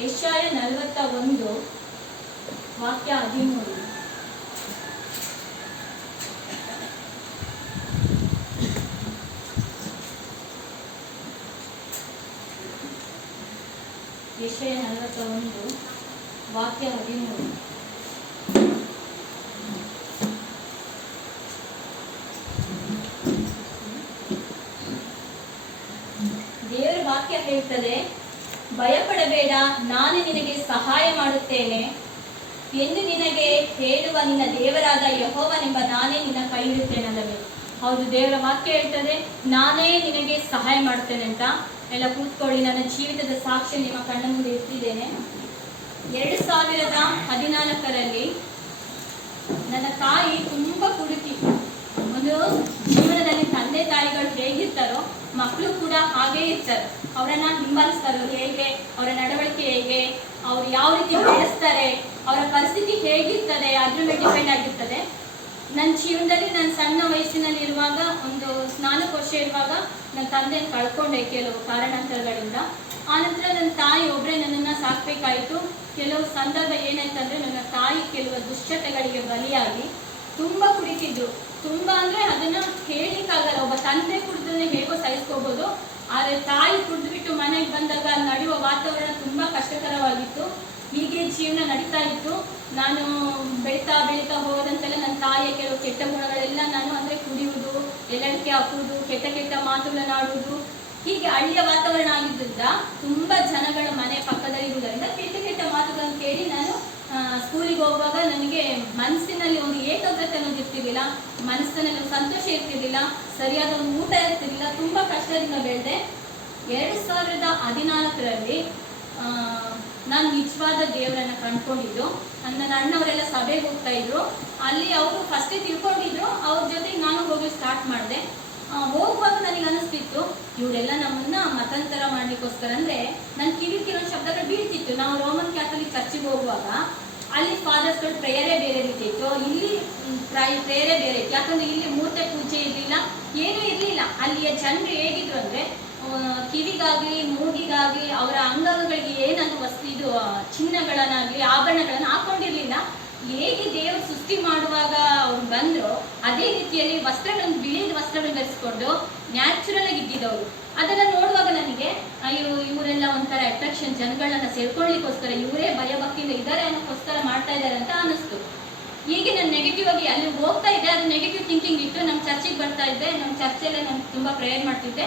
ಯೆಶಾಯ 41 ವಾಕ್ಯ 13. ಯೆಶಾಯ 41 ವಾಕ್ಯ 13. ದೇವರ ವಾಕ್ಯ ಹೇಳ್ತದೆ, ಭಯಪಡಬೇಡ, ನಾನು ನಿನಗೆ ಸಹಾಯ ಮಾಡುತ್ತೇನೆ ಎಂದು ನಿನಗೆ ಹೇಳುವ ನಿನ್ನ ದೇವರಾದ ಯೆಹೋವನೆಂಬ ನಾನೇ ನಿನ್ನ ಕೈ ಹಿಡಿಯುತ್ತೇನಲ್ಲವೇ. ಹೌದು, ದೇವರ ವಾಕ್ಯ ಹೇಳ್ತದೆ, ನಾನೇ ನಿನಗೆ ಸಹಾಯ ಮಾಡ್ತೇನೆ ಅಂತ. ಎಲ್ಲ ಕೂತ್ಕೊಳ್ಳಿ, ನನ್ನ ಜೀವಿತದ ಸಾಕ್ಷಿ ನಿಮ್ಮ ಕಣ್ಣ ಮುಂದೆ ಇಟ್ಟಿದ್ದೇನೆ. 2014ರಲ್ಲಿ ನನ್ನ ತಾಯಿ ತುಂಬ ಕುಡುಕಿ. ಒಂದು ಜೀವನದಲ್ಲಿ ತಂದೆ ತಾಯಿಗಳು ಹೇಗಿರ್ತಾರೋ ಮಕ್ಕಳು ಕೂಡ ಹಾಗೇ ಇರ್ತಾರೆ. ಅವರನ್ನ ಹಿಂಬಾಲಿಸ್ತಾರೋ ಹೇಗೆ, ಅವರ ನಡವಳಿಕೆ ಹೇಗೆ, ಅವ್ರು ಯಾವ ರೀತಿ ಬೆಳೆಸ್ತಾರೆ, ಅವರ ಪರಿಸ್ಥಿತಿ ಹೇಗಿರ್ತದೆ ಅದ್ರ ಮೇಲೆ ಡಿಪೆಂಡ್ ಆಗಿರ್ತದೆ. ನನ್ನ ಜೀವನದಲ್ಲಿ ನಾನು ಸಣ್ಣ ವಯಸ್ಸಿನಲ್ಲಿ ಇರುವಾಗ, ಒಂದು 4 ವರ್ಷ ಇರುವಾಗ ನನ್ನ ತಂದೆಯನ್ನು ಕಳ್ಕೊಂಡೆ ಕೆಲವು ಕಾರಣಾಂತರಗಳಿಂದ. ಆನಂತರ ನನ್ನ ತಾಯಿ ಒಬ್ಬರೇ ನನ್ನನ್ನು ಸಾಕಬೇಕಾಯಿತು. ಕೆಲವು ಸಂದರ್ಭ ಏನಾಯ್ತಂದರೆ, ನನ್ನ ತಾಯಿ ಕೆಲವು ದುಶ್ಚಟಗಳಿಗೆ ಬಲಿಯಾಗಿ ತುಂಬ ಕುಡಿತಿದ್ರು. ತುಂಬ ಅಂದರೆ ಅದನ್ನು ಹೇಳಲಿಕ್ಕಾಗಲ್ಲ. ಒಬ್ಬ ತಂದೆ ಕುಡಿದ್ರೆ ಹೇಗೋ ಸಹಿಸ್ಕೋಬೋದು, ಆದರೆ ತಾಯಿ ಕುಡಿದ್ಬಿಟ್ಟು ಮನೆಗೆ ಬಂದಾಗ ನಡೆಯುವ ವಾತಾವರಣ ತುಂಬ ಕಷ್ಟಕರವಾಗಿತ್ತು. ಹೀಗೆ ಜೀವನ ನಡೀತಾ ಇತ್ತು. ನಾನು ಬೆಳೀತಾ ಹೋದಂತೆಲ್ಲ ನನ್ನ ತಾಯಿಯ ಕೆಲವು ಕೆಟ್ಟ ಗುಣಗಳೆಲ್ಲ ನಾನು ಅಂದರೆ ಕುಡಿಯುವುದು, ಎಲ್ಲಡಿಕೆ ಹಾಕುವುದು, ಕೆಟ್ಟ ಮಾತುಗಳನ್ನು ಆಡುವುದು, ಹೀಗೆ ಹಳ್ಳಿಯ ವಾತಾವರಣ ಆಗಿದ್ದರಿಂದ ತುಂಬ ಜನಗಳ ಮನೆ ಪಕ್ಕದಲ್ಲಿ ಇರುವುದರಿಂದ ಕೆಟ್ಟ ಮಾತುಗಳನ್ನು ಕೇಳಿ ನಾನು ಸ್ಕೂಲಿಗೆ ಹೋಗುವಾಗ ನನಗೆ ಮನಸ್ಸಿನಲ್ಲಿ ಒಂದು ಏಕಾಗ್ರತೆ ಅನ್ನೋದು ಇರ್ತಿರ್ಲಿಲ್ಲ, ಮನಸ್ಸಿನಲ್ಲಿ ಒಂದು ಸಂತೋಷ ಇರ್ತಿರ್ಲಿಲ್ಲ, ಸರಿಯಾದ ಒಂದು ಊಟ ಇರ್ತಿರ್ಲಿಲ್ಲ. ತುಂಬ ಕಷ್ಟದಿಂದ ಬೆಳೆದೆ. 2014ರಲ್ಲಿ ನಾನು ನಿಜವಾದ ದೇವರನ್ನು ಕಂಡುಕೊಂಡಿದ್ದು. ನನ್ನ ಅಣ್ಣವರೆಲ್ಲ ಸಭೆಗೆ ಹೋಗ್ತಾ ಇದ್ರು. ಅಲ್ಲಿ ಅವರು ಫಸ್ಟೇ ತಿಳ್ಕೊಂಡಿದ್ರು, ಅವ್ರ ಜೊತೆಗೆ ನಾನು ಹೋಗಿ ಸ್ಟಾರ್ಟ್ ಮಾಡಿದೆ. ಹೋಗುವಾಗ ನನಗೆ ಅನಿಸ್ತಿತ್ತು, ಇವರೆಲ್ಲ ನಮ್ಮನ್ನ ಮತಾಂತರ ಮಾಡ್ಲಿಕ್ಕೋಸ್ಕರ, ಅಂದರೆ ನನ್ನ ಕಿವಿ ಕೆಲವೊಂದು ಶಬ್ದಗಳು ಬೀಳ್ತಿತ್ತು. ನಾವು ರೋಮನ್ ಕ್ಯಾಥಲಿಕ್ ಚರ್ಚಿಗೆ ಹೋಗುವಾಗ ಅಲ್ಲಿ ಫಾದರ್ಸ್ಗಳು ಪ್ರೇಯರೇ ಬೇರೆ ರೀತಿ ಇತ್ತು, ಇಲ್ಲಿ ಪ್ರೇಯರೇ ಬೇರೆ ಇತ್ತು. ಯಾಕಂದ್ರೆ ಇಲ್ಲಿ ಮೂರ್ತಿ ಪೂಜೆ ಇರಲಿಲ್ಲ, ಏನೂ ಇರಲಿಲ್ಲ. ಅಲ್ಲಿಯ ಜನರು ಹೇಗಿದ್ರು ಅಂದರೆ, ಕಿವಿಗಾಗಲಿ ಮೂಗಿಗಾಗಲಿ ಅವರ ಅಂಗಗಳಿಗೆ ಏನಂತ ಇದು ಚಿನ್ನಗಳನ್ನಾಗಲಿ ಆಭರಣಗಳನ್ನು ಹಾಕೊಂಡಿರ್ಲಿಲ್ಲ. ಹೇಗೆ ದೇವರು ಸೃಷ್ಟಿ ಮಾಡುವಾಗ ಅವ್ರು ಬಂದ್ರು ಅದೇ ರೀತಿಯಲ್ಲಿ ವಸ್ತ್ರಗಳನ್ನು, ಬಿಳಿದ ವಸ್ತ್ರಗಳನ್ನು ಧರಿಸ್ಕೊಂಡು ನ್ಯಾಚುರಲ್ ಆಗಿ ಇದ್ದಿದ್ದವರು. ಅದನ್ನ ನೋಡುವಾಗ ನನಗೆ ಅಯ್ಯೋ, ಇವರೆಲ್ಲ ಒಂಥರ ಅಟ್ರಾಕ್ಷನ್, ಜನಗಳನ್ನ ಸೇರ್ಕೊಳ್ಳಿಕ್ಕೋಸ್ಕರ ಇವರೇ ಭಯಭಕ್ತಿಯಿಂದ ಇದ್ದಾರೆ ಅನ್ನೋಕ್ಕೋಸ್ಕರ ಮಾಡ್ತಾ ಇದ್ದಾರೆ ಅಂತ ಅನಿಸ್ತು. ಹೀಗೆ ನಾನು ನೆಗೆಟಿವ್ ಆಗಿ ಅಲ್ಲಿ ಹೋಗ್ತಾ ಇದ್ದೆ, ಅದು ನೆಗೆಟಿವ್ ಥಿಂಕಿಂಗ್ ಇತ್ತು. ನಮ್ಮ ಚರ್ಚಿಗೆ ಬರ್ತಾ ಇದ್ದೆ, ನಮ್ಮ ಚರ್ಚಲ್ಲೇ ನಾನು ತುಂಬ ಪ್ರೇಯರ್ ಮಾಡ್ತಿದ್ದೆ.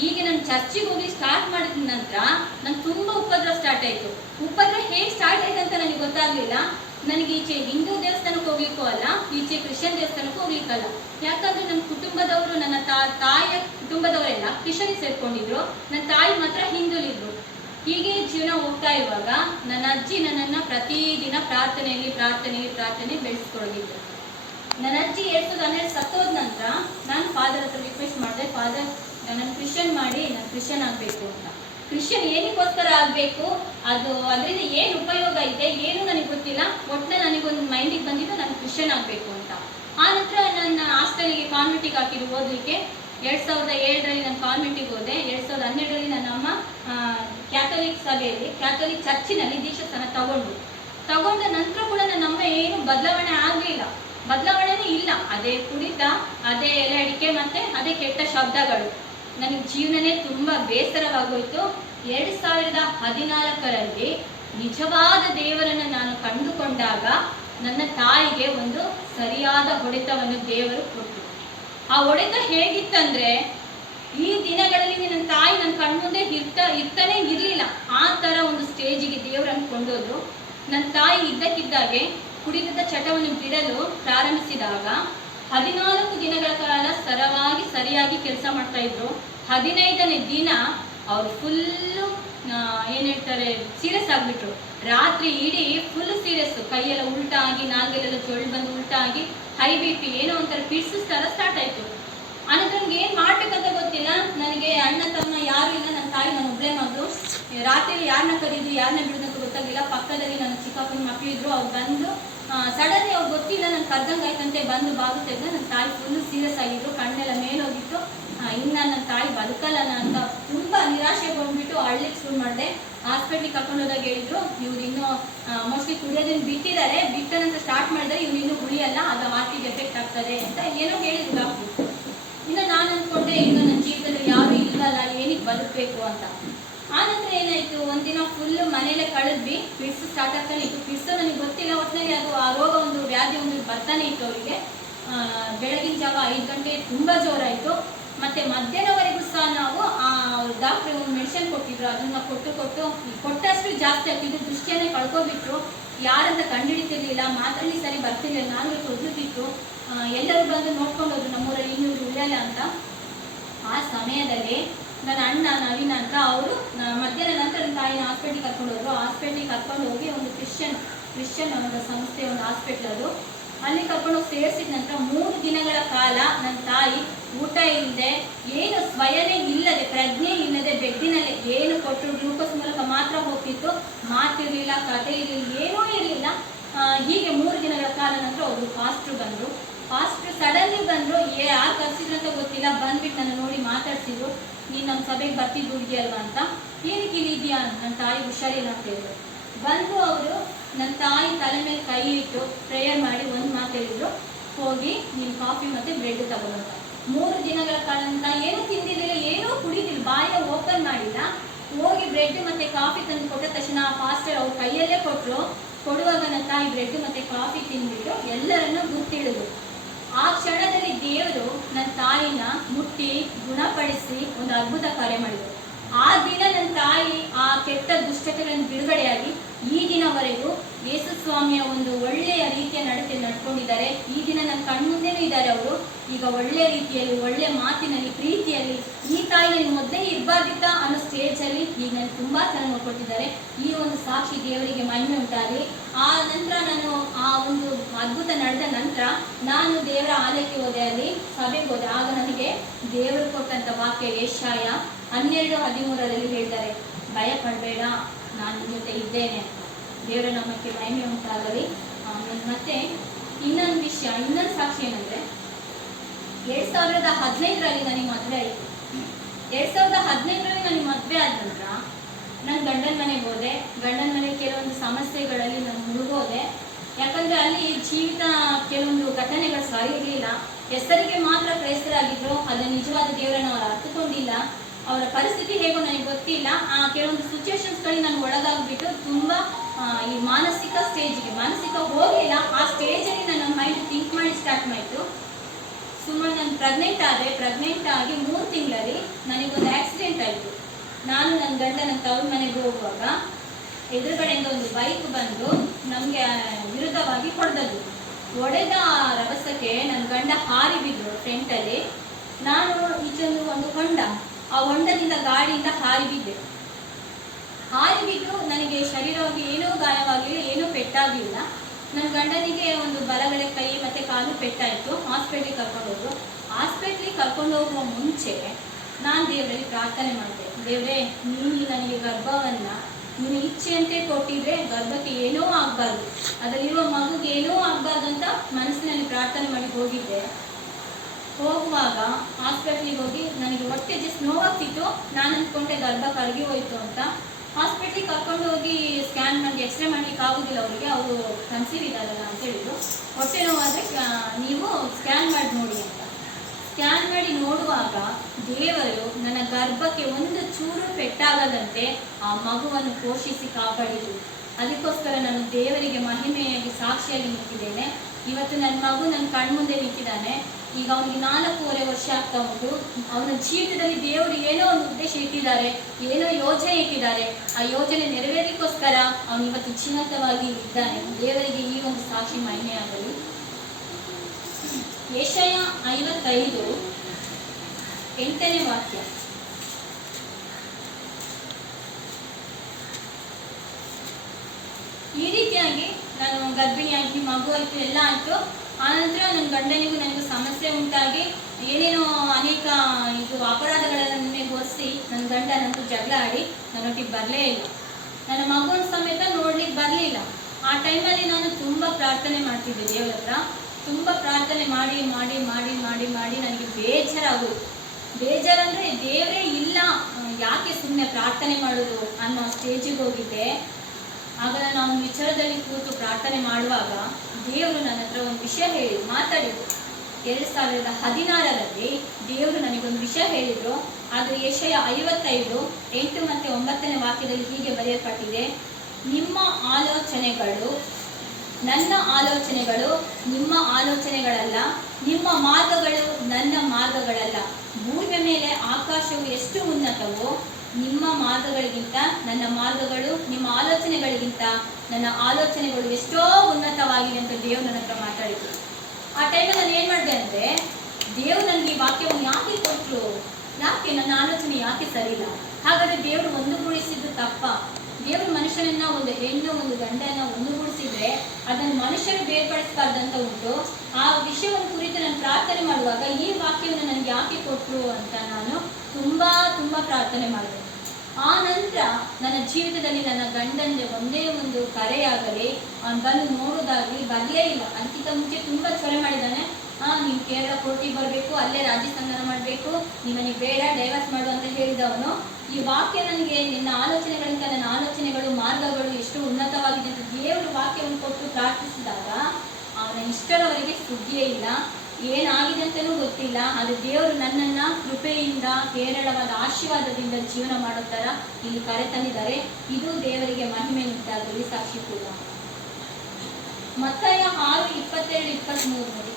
ಹೀಗೆ ನಾನು ಚರ್ಚಿಗೆ ಹೋಗಿ ಸ್ಟಾರ್ಟ್ ಮಾಡಿದ ನಂತರ ನಂಗೆ ತುಂಬ ಉಪದ್ರ ಸ್ಟಾರ್ಟ್ ಆಯಿತು. ಉಪದ್ರ ಹೇಗೆ ಸ್ಟಾರ್ಟ್ ಆಯ್ತು ಅಂತ ನನಗೆ ಗೊತ್ತಾಗಲಿಲ್ಲ. ನನಗೆ ಈಚೆ ಹಿಂದೂ ದೇವಸ್ಥಾನಕ್ಕೆ ಹೋಗ್ಲಿಕ್ಕೂ ಅಲ್ಲ, ಈಚೆ ಕ್ರಿಶ್ಚಿಯನ್ ದೇವಸ್ಥಾನಕ್ಕೂ ಹೋಗ್ಲಿಕ್ಕಲ್ಲ. ಯಾಕಂದ್ರೆ ನನ್ನ ಕುಟುಂಬದವರು, ನನ್ನ ತಾಯಿಯ ಕುಟುಂಬದವರೆಲ್ಲ ಕ್ರಿಶ್ಚಿಯನ್ ಸೇರ್ಕೊಂಡಿದ್ರು, ನನ್ನ ತಾಯಿ ಮಾತ್ರ ಹಿಂದೂಲಿದ್ರು. ಹೀಗೆ ಜೀವನ ಹೋಗ್ತಾ ಇರುವಾಗ ನನ್ನ ಅಜ್ಜಿ ನನ್ನನ್ನು ಪ್ರತಿದಿನ ಪ್ರಾರ್ಥನೆ ಬೆಳೆಸ್ಕೊಳಗಿದ್ರು. ನನ್ನ ಅಜ್ಜಿ 2012 ಸತ್ತೋದ ನಂತರ ನಾನು ಫಾದರ್ ಹತ್ರ ರಿಕ್ವೆಸ್ಟ್ ಮಾಡಿದೆ, ಫಾದರ್ ನನ್ನ ಕ್ರಿಶ್ಚಿಯನ್ ಮಾಡಿ, ನಾನು ಕ್ರಿಶ್ಚಿಯನ್ ಆಗಬೇಕು ಅಂತ. ಕ್ರಿಶ್ಚಿಯನ್ ಏನಕ್ಕೋಸ್ಕರ ಆಗಬೇಕು, ಅದರಿಂದ ಏನು ಉಪಯೋಗ ಇದೆ, ಏನು ನನಗೆ ಗೊತ್ತಿಲ್ಲ. ಒಟ್ಟಿನ ನನಗೊಂದು ಮೈಂಡಿಗೆ ಬಂದಿದ್ದು ನಾನು ಕ್ರಿಶ್ಚಿಯನ್ ಆಗಬೇಕು ಅಂತ. ಆ ನಂತರ ನನ್ನ ಹಾಸ್ಟೆಲಿಗೆ ಕಾನ್ವೆಂಟಿಗೆ ಹಾಕಿದ್ರು ಓದಲಿಕ್ಕೆ. 2007ರಲ್ಲಿ ನಾನು ಕಾನ್ವೆಂಟಿಗೆ ಹೋದೆ. 2012ರಲ್ಲಿ ನನ್ನ ಅಮ್ಮ ಕ್ಯಾಥಲಿಕ್ ಸಭೆಯಲ್ಲಿ, ಕ್ಯಾಥಲಿಕ್ ಚರ್ಚಿನಲ್ಲಿ ದೀಕ್ಷಾಸ್ಥಾನ ತಗೊಂಡ ನಂತರ ಕೂಡ ನನ್ನ ಅಮ್ಮ ಏನು ಬದಲಾವಣೆ ಆಗಲಿಲ್ಲ, ಬದಲಾವಣೆನೇ ಇಲ್ಲ. ಅದೇ ಕುಡಿತ, ಅದೇ ಎಲೆ ಅಡಿಕೆ, ಮತ್ತೆ ಅದೇ ಕೆಟ್ಟ ಶಬ್ದಗಳು. ನನಗೆ ಜೀವನನೇ ತುಂಬ ಬೇಸರವಾಗೋಯ್ತು. 2014ರಲ್ಲಿ ನಿಜವಾದ ದೇವರನ್ನು ನಾನು ಕಂಡುಕೊಂಡಾಗ ನನ್ನ ತಾಯಿಗೆ ಒಂದು ಸರಿಯಾದ ಹೊಡೆತವನ್ನು ದೇವರು ಕೊಟ್ಟರು. ಆ ಹೊಡೆತ ಹೇಗಿತ್ತಂದ್ರೆ, ಈ ದಿನಗಳಲ್ಲಿ ನನ್ನ ತಾಯಿ ನನ್ನ ಕಣ್ಮುಂದೆ ಇರ್ತಾನೆ ಇರಲಿಲ್ಲ. ಆ ಥರ ಒಂದು ಸ್ಟೇಜಿಗೆ ದೇವರನ್ನು ಕೊಂಡೋದ್ರು. ನನ್ನ ತಾಯಿ ಇದ್ದಕ್ಕಿದ್ದಾಗೆ ಕುಡಿತದ ಚಟವನ್ನು ಬಿಡಲು ಪ್ರಾರಂಭಿಸಿದಾಗ 14 ದಿನಗಳ ಕಾಲ ಸರಿಯಾಗಿ ಕೆಲಸ ಮಾಡ್ತಾ ಇದ್ರು. 15ನೇ ದಿನ ಅವರು ಫುಲ್ಲು ಏನು ಹೇಳ್ತಾರೆ, ಸೀರಿಯಸ್ ಆಗಿಬಿಟ್ರು. ರಾತ್ರಿ ಇಡೀ ಫುಲ್ ಸೀರಿಯಸ್, ಕೈಯೆಲ್ಲ ಉಲ್ಟಾ ಆಗಿ, ನಾಲ್ಗೆಲ್ಲ ಜೊಳ್ಳು ಬಂದು ಉಲ್ಟಾ ಆಗಿ, ಹೈ BP, ಏನೋ ಒಂಥರ ಪಿಡ್ಸ್ ಥರ ಸ್ಟಾರ್ಟ್ ಆಯಿತು. ಆನಂತರ ನನಗೆ ಏನು ಮಾಡ್ಬೇಕಂತ ಗೊತ್ತಿಲ್ಲ. ನನಗೆ ಅಣ್ಣ ತಮ್ಮ ಯಾರು ಇಲ್ಲ, ನನ್ನ ತಾಯಿ ನನ್ನ ಒಬ್ಬಳೇ ಮಗಳು. ರಾತ್ರಿ ಯಾರನ್ನ ಕರೀದು ಯಾರನ್ನ ಬಿಡೋದಂತ ಗೊತ್ತಾಗಲಿಲ್ಲ. ಪಕ್ಕದಲ್ಲಿ ನನ್ನ ಚಿಕ್ಕಪ್ಪನ ಮಕ್ಕಳು ಇದ್ರು. ಅವ್ರು ಬಂದು ಸಡನ್ಲಿ ಅವ್ರು ಗೊತ್ತಿಲ್ಲ, ನಾನು ಕರ್ದಂಗೆ ಆಯ್ತಂತೆ ಬಂದು ಬಾಗಿಲು ತೆಗೆದು ನನ್ನ ತಾಯಿ ಫುಲ್ಲು ಸೀರಿಯಸ್ ಆಗಿದ್ರು, ಕಣ್ಣೆಲ್ಲ ಮೇಲೋಗಿತ್ತು. ಇನ್ನು ನನ್ನ ತಾಯಿ ಬದುಕಲ್ಲ ಅಂತ ತುಂಬ ನಿರಾಶೆಗೊಂಡ್ಬಿಟ್ಟು ಅಳ್ಲಿಕ್ಕೆ ಶುರು ಮಾಡಿದೆ. ಹಾಸ್ಪಿಟ್ಲಿಗೆ ಕರ್ಕೊಂಡು ಹೋದಾಗ ಹೇಳಿದ್ರು ಇವ್ರು ಇನ್ನೂ ಮೋಸ್ಟ್ಲಿ ಕುಡಿಯೋದನ್ನ ಬಿಟ್ಟಿದ್ದಾರೆ, ಬಿಟ್ಟ ನಂತರ ಸ್ಟಾರ್ಟ್ ಮಾಡಿದರೆ ಇವ್ರು ಇನ್ನೂ ಕುಡಿಯಲ್ಲ, ಅದು ಹಾರ್ಟಿಗೆ ಎಫೆಕ್ಟ್ ಆಗ್ತದೆ ಅಂತ ಏನೋ ಹೇಳಿದ್ರು ಡಾಕ್ಟ್ರು. ಇನ್ನು ನಾನು ಅಂದ್ಕೊಂಡೆ ಇನ್ನು ನನ್ನ ಜೀವನದಲ್ಲಿ ಯಾರು ಇಲ್ಲಲ್ಲ, ಏನಕ್ಕೆ ಬದುಕಬೇಕು ಅಂತ. ಆನಂತರ ಏನಾಯಿತು, ಒಂದಿನ ಫುಲ್ ಮನೇಲೆ ಕಳೆದ್ವಿ. ಫಿಟ್ಸ್ ಸ್ಟಾರ್ಟ್ ಆಗ್ತಾನೆ ಇತ್ತು. ಫಿಟ್ಸ್ ನನಗೆ ಗೊತ್ತಿಲ್ಲ, ಒಟ್ಟಿನಲ್ಲಿ ಅದು ಆ ರೋಗ ಒಂದು ವ್ಯಾಧಿ ಒಂದು ಬರ್ತಾನೆ ಇತ್ತು ಅವರಿಗೆ. ಬೆಳಗಿನ ಜಾವ 5 ಗಂಟೆ ತುಂಬ ಜೋರಾಯಿತು. ಮತ್ತು ಮಧ್ಯಾಹ್ನವರೆಗೂ ಸಹ ನಾವು ಡಾಕ್ಟ್ರು ಒಂದು ಮೆಡಿಸಿನ್ ಕೊಟ್ಟಿದ್ರು, ಅದನ್ನು ಕೊಟ್ಟಷ್ಟು ಜಾಸ್ತಿ ಆಗ್ತಿದ್ದು, ದೃಷ್ಟಿಯನ್ನೇ ಕಳ್ಕೊಬಿಟ್ರು. ಯಾರಂತ ಕಂಡುಹಿಡಿತಿರ್ಲಿಲ್ಲ, ಮಾತಲ್ಲಿ ಸರಿ ಬರ್ತಿರ್ಲಿಲ್ಲ, ನಾನು ಕೊಡ್ತಿತ್ತು. ಎಲ್ಲರೂ ಬಂದು ನೋಡ್ಕೊಂಡು ಹೋದ್ರು ನಮ್ಮೂರಲ್ಲಿ ಇನ್ನೂರು ಉಳಿಯಲ್ಲ ಅಂತ. ಆ ಸಮಯದಲ್ಲಿ ನನ್ನ ಅಣ್ಣ ನವೀನ ಅಂತ ಅವರು ಮಧ್ಯಾಹ್ನ ನಂತರ ನನ್ನ ತಾಯಿನ ಹಾಸ್ಪಿಟ್ಲಿಗೆ ಕರ್ಕೊಂಡು ಹೋದ್ರು. ಹಾಸ್ಪಿಟ್ಲಿಗೆ ಕರ್ಕೊಂಡು ಹೋಗಿ ಒಂದು ಕ್ರಿಶ್ಚಿಯನ್ ಒಂದು ಸಂಸ್ಥೆ, ಒಂದು ಹಾಸ್ಪಿಟ್ಲ್ ಅದು, ಅಲ್ಲಿ ಕರ್ಕೊಂಡು ಹೋಗಿ ಸೇರಿಸಿದ ನಂತರ 3 ದಿನಗಳ ಕಾಲ ನನ್ನ ತಾಯಿ ಊಟ ಇಲ್ಲದೆ, ಏನು ಸ್ವಯನೇ ಇಲ್ಲದೆ, ಪ್ರಜ್ಞೆ ಇಲ್ಲದೆ ಬೆಡ್ಡಿನಲ್ಲಿ ಏನು ಕೊಟ್ಟರು ಗ್ಲೂಕೋಸ್ ಮೂಲಕ ಮಾತ್ರ ಹೋಗ್ತಿತ್ತು. ಮಾತಿರಲಿಲ್ಲ, ಕತೆ ಇರಲಿಲ್ಲ, ಏನೂ ಇರಲಿಲ್ಲ. ಹೀಗೆ 3 ದಿನಗಳ ಕಾಲ ನಂತರ ಒಬ್ಬರು ಫಾಸ್ಟ್ರು ಬಂದರು. ಫಾಸ್ಟ್ರು ಸಡನ್ಲಿ ಬಂದರು, ಯಾರು ಕರ್ಸಿದ್ರು ಅಂತ ಗೊತ್ತಿಲ್ಲ. ಬಂದ್ಬಿಟ್ಟು ನನ್ನ ನೋಡಿ ಮಾತಾಡ್ಸಿದ್ರು, ನೀನು ನಮ್ಮ ಸಭೆಗೆ ಬರ್ತಿದ್ದು ಹುಡುಗಿ ಅಲ್ವಾ ಅಂತ. ಏನಕ್ಕೆ ಇಲ್ಲಿದೆಯಾ, ನನ್ನ ತಾಯಿ ಹುಷಾರಿಲ್ಲ ಅಂತ ಹೇಳಿದ್ರು. ಬಂದು ಅವರು ನನ್ನ ತಾಯಿ ತಲೆ ಮೇಲೆ ಕೈ ಇಟ್ಟು ಪ್ರೇಯರ್ ಮಾಡಿ ಒಂದು ಮಾತು ಹೇಳಿದ್ರು, ಹೋಗಿ ನೀನು ಕಾಫಿ ಮತ್ತು ಬ್ರೆಡ್ ತಗೊಂಡಂತ. 3 ದಿನಗಳ ಕಾಲ ಅಂತ ಏನೂ ತಿಂದಿದ್ದಿಲ್ಲ, ಏನೂ ಕುಡಿದಿಲ್ಲ, ಬಾಯಿನ ಓಪನ್ ಮಾಡಿಲ್ಲ. ಹೋಗಿ ಬ್ರೆಡ್ ಮತ್ತು ಕಾಫಿ ತಂದು ಕೊಟ್ಟ ತಕ್ಷಣ ಫಾಸ್ಟರ್ ಅವ್ರ ಕೈಯಲ್ಲೇ ಕೊಡುವಾಗ ನನ್ನ ತಾಯಿ ಬ್ರೆಡ್ ಮತ್ತು ಕಾಫಿ ತಿಂದ್ಬಿಟ್ಟು ಎಲ್ಲರನ್ನೂ ಗುರ್ತಿಳಿದ್ರು. ಆ ಕ್ಷಣದಲ್ಲಿ ದೇವರು ನನ್ನ ತಾಯಿನ ಮುಟ್ಟಿ ಗುಣಪಡಿಸಿ ಒಂದು ಅದ್ಭುತ ಕಾರ್ಯ ಮಾಡಿದರು. ಆ ದಿನ ನನ್ನ ತಾಯಿ ಆ ಕೆಟ್ಟ ದುಶ್ಚಟಗಳನ್ನು ಬಿಡುಗಡೆಯಾಗಿ ಈ ದಿನವರೆಗೂ ಯೇಸು ಸ್ವಾಮಿಯ ಒಂದು ಒಳ್ಳೆಯ ರೀತಿಯ ನಡತೆ ನಡ್ಕೊಂಡಿದ್ದಾರೆ. ಈ ದಿನ ನನ್ನ ಕಣ್ಮುಂದೆನೂ ಇದ್ದಾರೆ ಅವರು. ಈಗ ಒಳ್ಳೆ ರೀತಿಯಲ್ಲಿ, ಒಳ್ಳೆ ಮಾತಿನಲ್ಲಿ, ಪ್ರೀತಿಯಲ್ಲಿ, ಈ ತಾಯಿ ನನಗೆ ಮೊದಲೇ ಇರಬಾರ್ದಿತ್ತ ಅನ್ನೋ ಸ್ಟೇಜಲ್ಲಿ ಈಗ ನನಗೆ ತುಂಬ ಚೆನ್ನಾಗಿ ನೋಡ್ಕೊಳ್ತಿದ್ದಾರೆ. ಈ ಒಂದು ಸಾಕ್ಷಿ ದೇವರಿಗೆ ಮಹಿಮೆ ಉಂಟಾಗಲಿ. ಆ ನಂತರ ನಾನು ಆ ಒಂದು ಅದ್ಭುತ ನಡೆದ ನಂತರ ನಾನು ದೇವರ ಆಲಯಕ್ಕೆ ಹೋದೆ, ಅಲ್ಲಿ ಸಭೆಗೆ ಹೋದೆ. ಆಗ ನನಗೆ ದೇವರು ಕೊಟ್ಟಂಥ ವಾಕ್ಯ ಯೆಶಾಯ 12:13 ಹೇಳಿದ್ದಾರೆ, ಭಯ ಪಡಬೇಡ, ನಾನು ನಿಮ್ಮ ಜೊತೆ ಇದ್ದೇನೆ ಅಂತ. ದೇವರ ನಾಮಕ್ಕೆ ಮಹಿಮೆ ಉಂಟಾಗಲಿ. ಮತ್ತೆ ಇನ್ನೊಂದು ವಿಷಯ, ಇನ್ನೊಂದು ಸಾಕ್ಷಿ ಏನಂದರೆ, 2015ರಲ್ಲಿ ನನಗೆ ಮದುವೆ ಆಯಿತು. 2015ರಲ್ಲಿ ನನಗೆ ಮದುವೆ ಆದ ನಂತರ ನಾನು ಗಂಡನ ಮನೆಗೆ ಹೋದೆ. ಗಂಡನ ಮನೆಗೆ ಕೆಲವೊಂದು ಸಮಸ್ಯೆಗಳಲ್ಲಿ ನಾನು ಮುಳುಗೋದೆ. ಯಾಕಂದರೆ ಅಲ್ಲಿ ಜೀವಿತ ಕೆಲವೊಂದು ಘಟನೆಗಳು ಸರಿ ಇರಲಿಲ್ಲ. ಹೆಸರಿಗೆ ಮಾತ್ರ ಕ್ರೈಸ್ತರಾಗಿದ್ದರು, ಅದು ನಿಜವಾದ ದೇವರನ್ನು ಅವರು ಅರ್ಥಕೊಂಡಿಲ್ಲ. ಅವರ ಪರಿಸ್ಥಿತಿ ಹೇಗೋ ನನಗೆ ಗೊತ್ತಿಲ್ಲ. ಕೆಲವೊಂದು ಸಿಚುವೇಶನ್ಸ್ಗಳಿಗೆ ನಾನು ಒಳಗಾಗ್ಬಿಟ್ಟು ತುಂಬ ಈ ಮಾನಸಿಕ ಹೋಗಲಿಲ್ಲ. ಆ ಸ್ಟೇಜಲ್ಲಿ ನನ್ನ ಮೈಂಡ್ ಥಿಂಕ್ ಮಾಡಿ ಸ್ಟಾರ್ಟ್ ಮಾಡಿತು. ಸುಮಾರು ನಾನು ಪ್ರೆಗ್ನೆಂಟ್ ಆಗಿ 3 ತಿಂಗಳಲ್ಲಿ ನನಗೊಂದು ಆಕ್ಸಿಡೆಂಟ್ ಆಯಿತು. ನಾನು ನನ್ನ ಗಂಡ ನನ್ನ ತವ್ರ ಮನೆಗೆ ಹೋಗುವಾಗ ಎದುರುಗಡೆಯಿಂದ ಒಂದು ಬೈಕ್ ಬಂದು ನಮಗೆ ವಿರುದ್ಧವಾಗಿ ಹೊಡೆದ ರಭಸಕ್ಕೆ ನನ್ನ ಗಂಡ ಹಾರಿ ಬಿದ್ದರು ಫ್ರಂಟಲ್ಲಿ. ನಾನು ಈಚೊಂದು ಒಂದು ಹೊಂಡ, ಆ ಹೊಂಡದಿಂದ ಗಾಡಿಯಿಂದ ಹಾರಿ ಬಿದ್ದು ನನಗೆ ಶರೀರವಾಗಿ ಏನೂ ಗಾಯವಾಗಿಲ್ಲ, ಏನೂ ಪೆಟ್ಟಾಗಲಿಲ್ಲ. ನನ್ನ ಗಂಡನಿಗೆ ಒಂದು ಬಲಗಡೆ ಕೈ ಮತ್ತು ಕಾಲು ಪೆಟ್ಟಾಯಿತು. ಹಾಸ್ಪಿಟ್ಲಿಗೆ ಕರ್ಕೊಂಡು ಹೋಗುವ ಮುಂಚೆ ನಾನು ದೇವರಲ್ಲಿ ಪ್ರಾರ್ಥನೆ ಮಾಡಿದೆ, ದೇವರೇ ನೀನು ನನಗೆ ಗರ್ಭವನ್ನು ನೀನು ಇಚ್ಛೆಯಂತೆ ಕೊಟ್ಟಿದ್ರೆ ಗರ್ಭಕ್ಕೆ ಏನೂ ಆಗಬಾರ್ದು, ಅದರಲ್ಲಿರುವ ಮಗುಗೆ ಏನೂ ಆಗಬಾರ್ದು ಅಂತ ಮನಸ್ಸಿನಲ್ಲಿ ಪ್ರಾರ್ಥನೆ ಮಾಡಿ ಹೋಗಿದ್ದೆ. ಹೋಗುವಾಗ ಹಾಸ್ಪಿಟ್ಲಿಗೆ ಹೋಗಿ ನನಗೆ ಹೊಟ್ಟೆ ಜಸ್ಟ್ ನೋವಾಗ್ತಿತ್ತು. ನಾನು ಅಂದ್ಕೊಂಡೆ ಗರ್ಭ ಕರಗಿ ಹೋಯಿತು ಅಂತ. ಹಾಸ್ಪಿಟ್ಲಿಗೆ ಕರ್ಕೊಂಡು ಹೋಗಿ ಸ್ಕ್ಯಾನ್ ಮಾಡಿ ಎಕ್ಸ್ರೇ ಮಾಡಲಿಕ್ಕೆ ಆಗೋದಿಲ್ಲ ಅವರಿಗೆ, ಅವರು ಕನ್ಸೀವ್ ಇದ್ದಾರಲ್ಲ ಅಂತ ಹೇಳಿದ್ರು. ಹೊಟ್ಟೆ ನೋವಾದರೆ ನೀವು ಸ್ಕ್ಯಾನ್ ಮಾಡಿ ನೋಡಿ ಅಂತ. ಸ್ಕ್ಯಾನ್ ಮಾಡಿ ನೋಡುವಾಗ ದೇವರು ನನ್ನ ಗರ್ಭಕ್ಕೆ ಒಂದು ಚೂರು ಪೆಟ್ಟಾಗದಂತೆ ಆ ಮಗುವನ್ನು ಪೋಷಿಸಿ ಕಾಪಾಡಿದರು. ಅದಕ್ಕೋಸ್ಕರ ನಾನು ದೇವರಿಗೆ ಮಹಿಮೆಯಾಗಿ ಸಾಕ್ಷಿಯಾಗಿ ನಿಂತಿದ್ದೇನೆ. ಇವತ್ತು ನನ್ನ ಮಗು ನನ್ನ ಕಣ್ಮುಂದೆ ನಿಂತಿದ್ದಾನೆ. ಈಗ ಅವನಿಗೆ 4.5 ವರ್ಷ ಆಗ್ತಾ ಉಂಟು. ಅವನ ಜೀವಿತದಲ್ಲಿ ದೇವರು ಏನೋ ಒಂದು ಉದ್ದೇಶ ಇಟ್ಟಿದ್ದಾರೆ, ಏನೋ ಯೋಜನೆ ಇಟ್ಟಿದ್ದಾರೆ. ಆ ಯೋಜನೆ ನೆರವೇರಿಗೋಸ್ಕರ ಅವನು ಇವತ್ತು ಜೀವಂತವಾಗಿ ಇದ್ದಾನೆ. ದೇವರಿಗೆ ಈ ಒಂದು ಸಾಕ್ಷಿ ಮಹಿಮೆಯಾಗಲಿ. ಯೆಶಾಯ 55:8 ವಾಕ್ಯ. ಈ ರೀತಿಯಾಗಿ ನಾನು ಗರ್ಭಿಣಿಯಾಗಿ ಮಗು ಆಯಿತು, ಎಲ್ಲ ಆಯಿತು. ಆನಂತರ ನನ್ನ ಗಂಡನಿಗೂ ನನಗೂ ಸಮಸ್ಯೆ ಉಂಟಾಗಿ ಏನೇನೋ ಅನೇಕ ಅಪರಾಧಗಳನ್ನು ನನ್ನ ಮೇಲೆ ಹೊರಿಸಿ ನನ್ನ ಗಂಡ ನಂತೂ ಜಗಳ ಆಡಿ ನನ್ನೊಟ್ಟಿಗೆ ಬರಲೇ ಇಲ್ಲ. ನನ್ನ ಮಗುವಿನ ಸಮೇತ ನೋಡ್ಲಿಕ್ಕೆ ಬರಲಿಲ್ಲ. ಆ ಟೈಮಲ್ಲಿ ನಾನು ತುಂಬ ಪ್ರಾರ್ಥನೆ ಮಾಡ್ತಿದ್ದೆ ದೇವರ ಹತ್ರ. ತುಂಬ ಪ್ರಾರ್ಥನೆ ಮಾಡಿ ಮಾಡಿ ಮಾಡಿ ಮಾಡಿ ಮಾಡಿ ನನಗೆ ಬೇಜಾರಾಗೋದು. ಬೇಜಾರಂದ್ರೆ ದೇವರೇ ಇಲ್ಲ, ಯಾಕೆ ಸುಮ್ಮನೆ ಪ್ರಾರ್ಥನೆ ಮಾಡೋದು ಅನ್ನೋ ಸ್ಟೇಜಿಗೆ ಹೋಗಿದ್ದೆ. ಆಗ ನಾನು ವಿಚಾರದಲ್ಲಿ ಕೂತು ಪ್ರಾರ್ಥನೆ ಮಾಡುವಾಗ ದೇವರು ನನ್ನ ಹತ್ರ ಒಂದು ವಿಷಯ ಮಾತಾಡಿದ್ರು. 2016ರಲ್ಲಿ ದೇವರು ನನಗೊಂದು ವಿಷಯ ಹೇಳಿದ್ರು. ಅದು ಯೆಶಯ 55:8 ಮತ್ತು 9ನೇ ವಾಕ್ಯದಲ್ಲಿ ಹೀಗೆ ಬರೆಯಲ್ಪಟ್ಟಿದೆ: ನಿಮ್ಮ ಆಲೋಚನೆಗಳು ನನ್ನ ಆಲೋಚನೆಗಳು ನಿಮ್ಮ ಆಲೋಚನೆಗಳಲ್ಲ, ನಿಮ್ಮ ಮಾರ್ಗಗಳು ನನ್ನ ಮಾರ್ಗಗಳಲ್ಲ. ಭೂಮಿಯ ಮೇಲೆ ಆಕಾಶವು ಎಷ್ಟು ಉನ್ನತವೋ ನಿಮ್ಮ ಮಾರ್ಗಗಳಿಗಿಂತ ನನ್ನ ಮಾರ್ಗಗಳು, ನಿಮ್ಮ ಆಲೋಚನೆಗಳಿಗಿಂತ ನನ್ನ ಆಲೋಚನೆಗಳು ಎಷ್ಟೋ ಉನ್ನತವಾಗಿದೆ ಅಂತ ದೇವರು ನನ್ನ ಹತ್ರ ಮಾತಾಡಿದ್ರು. ಆ ಟೈಮಲ್ಲಿ ನಾನು ಏನು ಮಾಡಿದೆ ಅಂದರೆ, ದೇವರು ನನಗೆ ಈ ವಾಕ್ಯವನ್ನು ಯಾಕೆ ಕೊಟ್ಟರು, ಯಾಕೆ ನನ್ನ ಆಲೋಚನೆ ಯಾಕೆ ಸರಿಯಿಲ್ಲ, ಹಾಗಾದರೆ ದೇವರು ಒಂದುಗೂಡಿಸಿದ್ದು ತಪ್ಪ? ದೇವರು ಮನುಷ್ಯನನ್ನ, ಒಂದು ಹೆಣ್ಣು ಒಂದು ಗಂಡನ ಒಂದುಗೂಡಿಸಿದ್ರೆ ಅದನ್ನು ಮನುಷ್ಯರು ಬೇರ್ಪಡಿಸಬಾರ್ದಂತ ಉಂಟು. ಆ ವಿಷಯವನ್ನು ಕುರಿತು ನಾನು ಪ್ರಾರ್ಥನೆ ಮಾಡುವಾಗ ಈ ವಾಕ್ಯವನ್ನು ನನಗೆ ಯಾಕೆ ಕೊಟ್ಟರು ಅಂತ ನಾನು ತುಂಬ ಪ್ರಾರ್ಥನೆ ಮಾಡಿದೆ. ಆ ನಂತರ ನನ್ನ ಜೀವಿತದಲ್ಲಿ ನನ್ನ ಗಂಡನಿಗೆ ಒಂದೇ ಒಂದು ಕರೆಯಾಗಲಿ, ಅವನು ಬಂದು ನೋಡೋದಾಗಲಿ ಬರಲೇ ಇಲ್ಲ. ಅದಕ್ಕಿಂತ ಮುಂಚೆ ತುಂಬ ಚೊರೆ ಮಾಡಿದ್ದಾನೆ. ನೀನು ಕೇರಳ ಕೋರ್ಟಿಗೆ ಬರಬೇಕು, ಅಲ್ಲೇ ರಾಜ್ಯ ಸಂಧಾನ ಮಾಡಬೇಕು, ನೀನು ನನಗೆ ಬೇಡ, ಡೈವರ್ಸ್ ಮಾಡು ಅಂತ ಹೇಳಿದವನು ಈ ವಾಕ್ಯ ನನಗೆ ನಿನ್ನ ಆಲೋಚನೆಗಳಿಂದ ನನ್ನ ಆಲೋಚನೆಗಳು ಮಾರ್ಗಗಳು ಎಷ್ಟು ಉನ್ನತವಾಗಿದೆ ಅಂತ ದೇವರು ವಾಕ್ಯವನ್ನು ಕೊಟ್ಟು ಪ್ರಾರ್ಥಿಸಿದಾಗ ಅವನ ಇಷ್ಟರವರೆಗೆ ಸುದ್ದಿಯೇ ಇಲ್ಲ, ಏನಾಗಿದೆ ಅಂತಲೂ ಗೊತ್ತಿಲ್ಲ. ಆದರೆ ದೇವರು ನನ್ನನ್ನು ಕೃಪೆಯಿಂದ ಹೇರಳವಾದ ಆಶೀರ್ವಾದದಿಂದ ಜೀವನ ಮಾಡೋ ಥರ ಇಲ್ಲಿ ಕರೆ ತಂದಿದ್ದಾರೆ. ಇದು ದೇವರಿಗೆ ಮಹಿಮೆ ಉಂಟಾಗಲಿ. ಸಾಕ್ಷಿ ಕೂಡ ಮತ್ತಾಯ 6:22-23 ನೋಡಿ.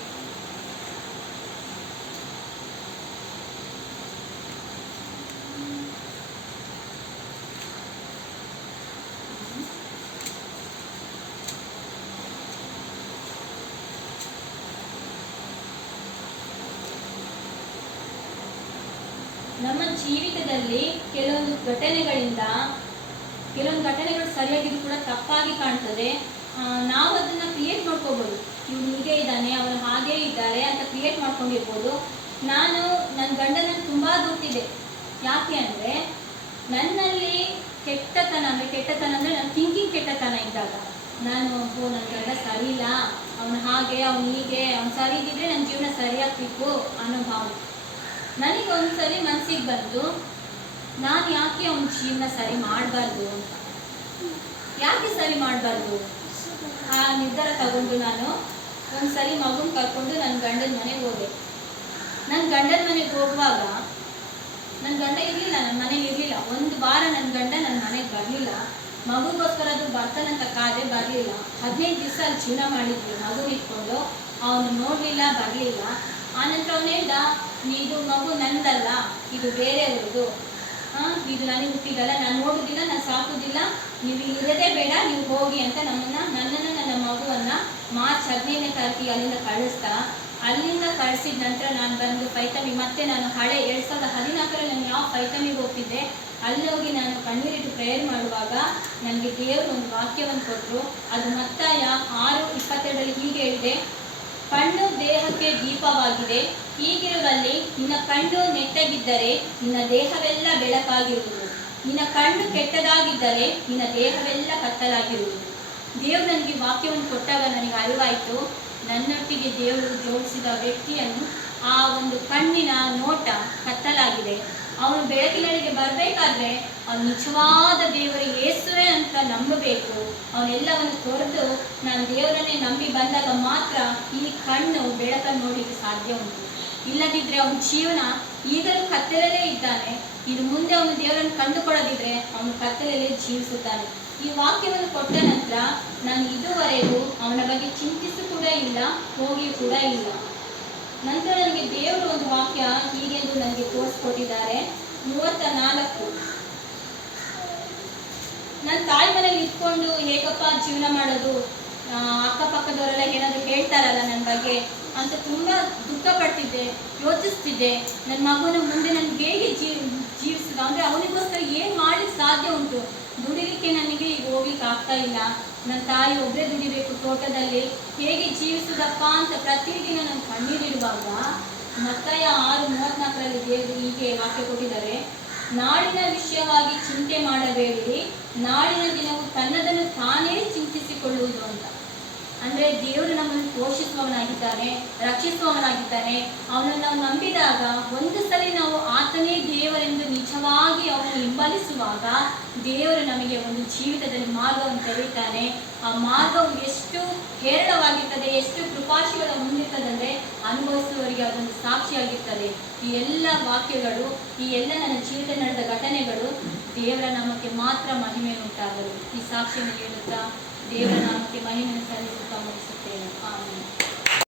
ನಮ್ಮ ಜೀವಿತದಲ್ಲಿ ಕೆಲವೊಂದು ಘಟನೆಗಳು ಸರಿಯಾಗಿದ್ದು ಕೂಡ ತಪ್ಪಾಗಿ ಕಾಣ್ತದೆ. ನಾವು ಅದನ್ನು ಕ್ರಿಯೇಟ್ ಮಾಡ್ಕೋಬೋದು. ಇವನು ಹೀಗೆ ಇದ್ದಾನೆ, ಅವನು ಹಾಗೇ ಇದ್ದಾರೆ ಅಂತ ಕ್ರಿಯೇಟ್ ಮಾಡ್ಕೊಂಡಿರ್ಬೋದು. ನಾನು ನನ್ನ ಗಂಡನನ್ನು ತುಂಬ ದೂರ್ತಿದ್ದೆ. ಯಾಕೆ ಅಂದರೆ ನನ್ನಲ್ಲಿ ಕೆಟ್ಟತನ ಅಂದರೆ ನನ್ನ ಥಿಂಕಿಂಗ್ ಕೆಟ್ಟತನ ಇದ್ದಾಗ ನಾನು ನನ್ನ ಗಂಡ ಸರಿ ಇಲ್ಲ, ಅವನು ಹಾಗೆ ಅವನು ಹೀಗೆ, ಅವನು ಸರಿ ಇದ್ದಿದ್ರೆ ನನ್ನ ಜೀವನ ಸರಿಯಾಗ್ತಿತ್ತು ಅನ್ನೋ ಭಾವನೆ ನನಗೆ ಒಂದ್ಸಲಿ ಮನಸ್ಸಿಗೆ ಬಂತು, ನಾನು ಯಾಕೆ ಅವನ ಜೀವನ ಸರಿ ಮಾಡಬಾರ್ದು ಅಂತ. ಯಾಕೆ ಸರಿ ಮಾಡಬಾರ್ದು ಆ ನಿರ್ಧಾರ ತಗೊಂಡು ನಾನು ಒಂದ್ಸಲಿ ಮಗುನ ಕರ್ಕೊಂಡು ನನ್ನ ಗಂಡನ ಮನೆಗೆ ಹೋದೆ. ನನ್ನ ಗಂಡನ ಮನೆಗೆ ಹೋಗುವಾಗ ನನ್ನ ಗಂಡ ಇರಲಿಲ್ಲ, ನನ್ನ ಮನೇಲಿ ಇರಲಿಲ್ಲ. ಒಂದು ವಾರ ನನ್ನ ಗಂಡ ನನ್ನ ಮನೆಗೆ ಬರಲಿಲ್ಲ. ಮಗುಗೋಸ್ಕರ ಅದು ಬರ್ತಾನಂತ ಕಾದೆ, ಬರಲಿಲ್ಲ. 15 ದಿವಸ ಅಲ್ಲಿ ಜೀವನ ಮಾಡಿದ್ವಿ ಮಗು ಇಟ್ಕೊಂಡು. ಅವನು ನೋಡಲಿಲ್ಲ, ಬರಲಿಲ್ಲ. ಆನಂತರ ಅವನು ಹೇಳ್ದ, ಇದು ಮಗು ನಂದಲ್ಲ, ಇದು ಬೇರೆಯವ್ರದ್ದು, ಇದು ನನಗೆ ಹುಟ್ಟಿದಲ್ಲ, ನಾನು ನೋಡುವುದಿಲ್ಲ, ನಾನು ಸಾಕುವುದಿಲ್ಲ, ನೀವು ಇರೋದೇ ಬೇಡ, ನೀವು ಹೋಗಿ ಅಂತ ನನ್ನನ್ನು ನನ್ನ ಮಗುವನ್ನು ಮಾರ್ಚ್ 15ನೇ ತಾರೀಕಿಗೆ ಅಲ್ಲಿಂದ ಕಳಿಸ್ತಾ. ಅಲ್ಲಿಂದ ಕಳಿಸಿದ ನಂತರ ನಾನು ಬಂದು ಪೈತಮಿ ಮತ್ತೆ ನಾನು ಹಳೆ 2014ರಲ್ಲಿ ನಾನು ಯಾವ ಪೈತಮಿಗೆ ಹೋಗ್ತಿದ್ದೆ ಅಲ್ಲಿ ಹೋಗಿ ನಾನು ಕಣ್ಣೀರಿಟ್ಟು ಪ್ರೇಯರ್ ಮಾಡುವಾಗ ನನಗೆ ದೇವರು ಒಂದು ವಾಕ್ಯವನ್ನು ಕೊಟ್ಟರು. ಅದು ಮತ್ತಾಯ 6:22ರಲ್ಲಿ ಹೀಗೆ ಹೇಳಿದೆ: ಕಣ್ಣು ದೇಹಕ್ಕೆ ದೀಪವಾಗಿದೆ, ಹೀಗಿರುವಲ್ಲಿ ನಿನ್ನ ಕಣ್ಣು ನೆಟ್ಟಗಿದ್ದರೆ ನಿನ್ನ ದೇಹವೆಲ್ಲ ಬೆಳಕಾಗಿರುವುದು, ನಿನ್ನ ಕಣ್ಣು ಕೆಟ್ಟದಾಗಿದ್ದರೆ ನಿನ್ನ ದೇಹವೆಲ್ಲ ಕತ್ತಲಾಗಿರುವುದು. ದೇವರು ನನಗೆ ವಾಕ್ಯವನ್ನು ಕೊಟ್ಟಾಗ ನನಗೆ ಅರಿವಾಯಿತು, ನನ್ನೊಟ್ಟಿಗೆ ದೇವರು ಜೋಡಿಸಿದ ವ್ಯಕ್ತಿಯನ್ನು ಆ ಒಂದು ಕಣ್ಣಿನ ನೋಟ ಕತ್ತಲಾಗಿದೆ. ಅವನು ಬೆಳಕಿನಲ್ಲಿಗೆ ಬರಬೇಕಾದ್ರೆ ಅವನು ನಿಜವಾದ ದೇವರು ಯೇಸುವೆ ಅಂತ ನಂಬಬೇಕು. ಅವನೆಲ್ಲವನ್ನು ತೊರೆದು ನಾನು ದೇವರನ್ನೇ ನಂಬಿ ಬಂದಾಗ ಮಾತ್ರ ಈ ಕಣ್ಣು ಬೆಳಕನ್ನು ನೋಡಲಿಕ್ಕೆ ಸಾಧ್ಯ ಉಂಟು. ಇಲ್ಲದಿದ್ದರೆ ಅವನ ಜೀವನ ಈಗಲೂ ಕತ್ತಲಲ್ಲೇ ಇದ್ದಾನೆ. ಇನ್ನು ಮುಂದೆ ಅವನು ದೇವರನ್ನು ಕಂಡುಕೊಳ್ಳದಿದ್ರೆ ಅವನು ಕತ್ತಲಲ್ಲೇ ಜೀವಿಸುತ್ತಾನೆ. ಈ ವಾಕ್ಯವನ್ನು ಕೊಟ್ಟ ನಂತರ ನಾನು ಇದುವರೆಗೂ ಅವನ ಬಗ್ಗೆ ಚಿಂತಿಸು ಕೂಡ ಇಲ್ಲ, ಹೋಗಿ ಕೂಡ ಇಲ್ಲ. ನಂತರ ನನಗೆ ದೇವರು ಒಂದು ವಾಕ್ಯ ಹೀಗೆಂದು ನನಗೆ ತೋರಿಸ್ಕೊಟ್ಟಿದ್ದಾರೆ. 34 ನನ್ನ ತಾಯಿ ಮನೇಲಿ ಇಟ್ಕೊಂಡು ಹೇಗಪ್ಪ ಜೀವನ ಮಾಡೋದು, ಅಕ್ಕಪಕ್ಕದವರೆಲ್ಲ ಏನಾದರೂ ಹೇಳ್ತಾರಲ್ಲ ನನ್ನ ಬಗ್ಗೆ ಅಂತ ತುಂಬ ದುಃಖ ಪಡ್ತಿದ್ದೆ, ಯೋಚಿಸ್ತಿದ್ದೆ. ನನ್ನ ಮಗುನ ಮುಂದೆ ನನಗೆ ಹೇಗೆ ಜೀವಿಸಿದ ಅಂದರೆ ಅವನಿಗೋಸ್ಕರ ಏನು ಮಾಡಲಿಕ್ಕೆ ಸಾಧ್ಯ ಉಂಟು. ದುಡಿಲಿಕ್ಕೆ ನನಗೆ ಈಗ ಹೋಗ್ಲಿಕ್ಕೆ ಆಗ್ತಾ ಇಲ್ಲ. ನನ್ನ ತಾಯಿ ಒಬ್ಬರೇ ದುಡಿಬೇಕು ತೋಟದಲ್ಲಿ, ಹೇಗೆ ಜೀವಿಸುವುದಪ್ಪ ಅಂತ ಪ್ರತಿದಿನ ನಾನು ಕಣ್ಣೀರಿಡುವಾಗ ಮತ್ತಾಯ 6:34ರಲ್ಲಿ ದೇವರು ಹೀಗೆ ವಾಕ್ಯ ಕೊಟ್ಟಿದ್ದಾರೆ: ನಾಳಿನ ವಿಷಯವಾಗಿ ಚಿಂತೆ ಮಾಡಬೇಡಿರಿ, ನಾಳಿನ ದಿನವು ತನ್ನದನ್ನು ತಾನೇ ಚಿಂತಿಸಿಕೊಳ್ಳುವುದು ಅಂತ. ಅಂದರೆ ದೇವರು ನಮ್ಮನ್ನು ಪೋಷಿಸುವವ ಮಾಡುವವನಾಗಿದ್ದಾನೆ, ರಕ್ಷಿಸುವವನಾಗಿದ್ದಾನೆ. ಅವನನ್ನು ನಾವು ನಂಬಿದಾಗ ಒಂದು ಸಲ ನಾವು ಆತನೇ ದೇವರೆಂದು ನಿಜವಾಗಿ ಅವನು ಹಿಂಬಾಲಿಸುವಾಗ ದೇವರು ನಮಗೆ ಒಂದು ಜೀವಿತದಲ್ಲಿ ಮಾರ್ಗವನ್ನು ತೆರೀತಾನೆ. ಆ ಮಾರ್ಗವು ಎಷ್ಟು ಹೇರಳವಾಗಿರ್ತದೆ, ಎಷ್ಟು ಕೃಪಾಶಿಗಳ ಮುಂದಿರ್ತದಂದರೆ ಅನುಭವಿಸುವವರಿಗೆ ಅದೊಂದು ಸಾಕ್ಷಿಯಾಗಿರ್ತದೆ. ಈ ಎಲ್ಲ ವಾಕ್ಯಗಳು, ಈ ಎಲ್ಲ ನನ್ನ ಜೀವಿತ ನಡೆದ ಘಟನೆಗಳು ದೇವರ ನಾಮಕ್ಕೆ ಮಾತ್ರ ಮಹಿಮೆಯುಂಟಾಗಲು ಈ ಸಾಕ್ಷಿಯನ್ನು ಹೇಳುತ್ತಾ ದೇವರ ನಾಮಕ್ಕೆ ಮಹಿಮೆಯನ್ನು ಸಲ್ಲಿಸುತ್ತಾ ಮುಗಿಸುತ್ತೇನೆ. ಆಮೇಲೆ